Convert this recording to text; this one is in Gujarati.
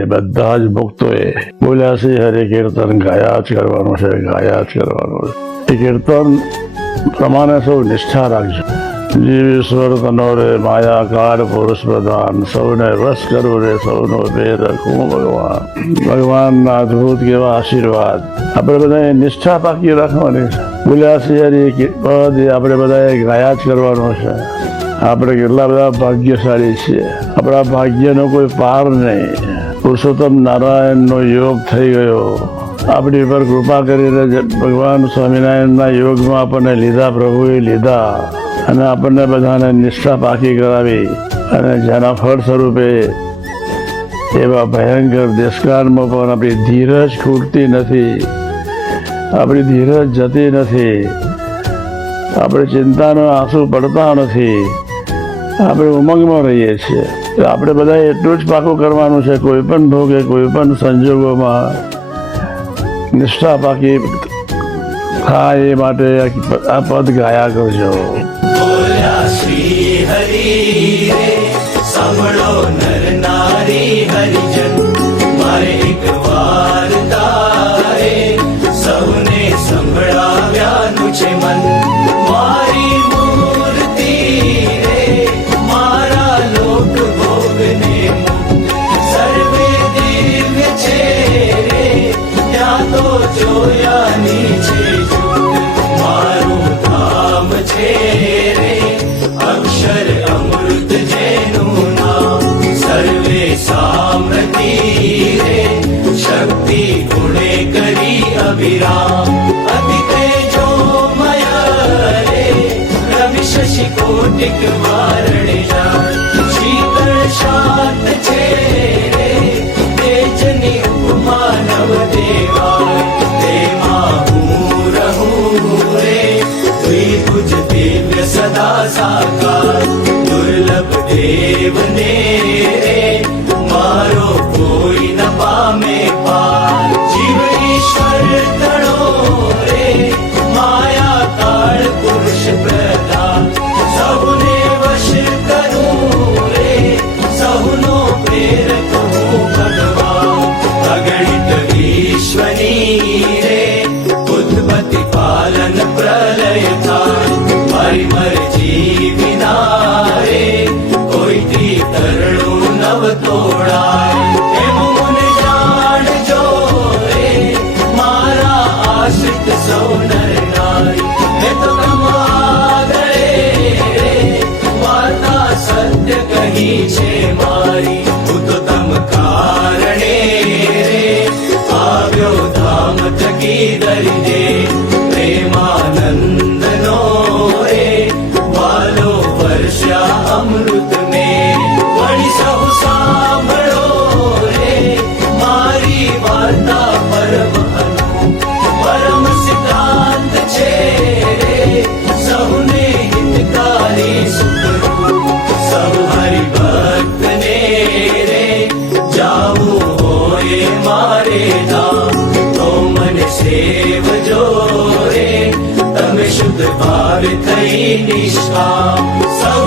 એ બધા જ ભક્તોએ બોલ્યા છે હરે કીર્તન ગાયા જ કરવાનું છે, ગાયા જ કરવાનું છે. એ કીર્તન પ્રમાણે સૌ નિષ્ઠા રાખજો. જીવ ઈશ્વર તનો રે માયા કાર પુરુષ પ્રધાન, સૌને વશ કરવું રે સૌનો ભેદ રખવું ભગવાન. ભગવાનના અદભુત કેવા આશીર્વાદ. આપણે બધાએ નિષ્ઠા પાકી રાખવાની છે. બોલ્યા છે હરે પદ આપણે બધાએ ગાયા જ કરવાનું છે. આપણે કેટલા બધા ભાગ્યશાળી છીએ. આપણા ભાગ્યનો કોઈ પાર નહીં. પુરુષોત્તમ નારાયણનો યોગ થઈ ગયો. આપણી પર કૃપા કરીને ભગવાન સ્વામિનારાયણના યોગમાં આપણને લીધા, પ્રભુએ લીધા અને આપણને બધાને નિષ્ઠા પાકી કરાવી અને જેના ફળ સ્વરૂપે એવા ભયંકર દેશકાળમાં પણ આપણી ધીરજ ખૂટતી નથી, આપણી ધીરજ જતી નથી, આપણે ચિંતાનો આંસુ પડતા નથી, આપણે ઉમંગમાં રહીએ છીએ. આપણે બધા એટલું જ પાકું કરવાનું છે, કોઈ પણ ભોગે કોઈ પણ સંજોગોમાં નિષ્ઠા પાકી થાય એ માટે આ પદ ગાયા કરજો. શ્રી હરિ રે સાંભળો નર નારી હરિજન, મારે એક વાર્તા રે સૌને સંભળાવ્યાનું છે મન. મારી મૂર્તિ રે મારા લોક ભોગને સર્વે દિવ્ય છે રે, ત્યાં તો જોયાની છે મારું ધામ છે રે, અક્ષર અમૃત જેનું નામ. સર્વે સામ્રતિ રે શક્તિ ગુણે કરી અવિરામ. અતિ તેજોમય રે રવિ શશિ કોટિક વારણ જાન. શીતળ શાંત છે રે તેજની ઉપમા નવ દેવા. તેમાં હું રહું રે દ્વિભુજ દિવ્ય સદા સાકાર. દુર્લભ દેવને રે મારો કોઈ ન પામે પાર. જીવ ઈશ્વર તણો રે માયા કાળ પુરુષ પ્રધાન. સૌને વશ કરું રે સૌનો પ્રેરક હું ભગવાન. અગણિત ઈશ્વરી રે ઉત્પત્તિ પાલન પ્રલય થાય. મારી મરજી વિના રે કોઈથી તરણું નવ તોડાય. એમ મને જાણજો રે મારા આશ્રિત સૌ નર નારી. મેં તો કમાગળે રે વાર્તા સત્ય કહી છે મારી. હું તો તમ કારણે રે આવ્યો ધામ થકી દરી દે. પ્રેમાનંદનો રે વાલો વર્ષા અમૃત મેં. વળી સહુ સાંભળો રે મારી વાર્તા પરમહનું. પરમ સિદ્ધાંત છે રે સૌને હિતકારી સુખરૂપ. સૌ હરિભક્તને રે જાવું હોય મારે ધામ. તો મને સેવજો રે તમે શુદ્ધ ભાવ થઈ નિષ્કામ. સૌ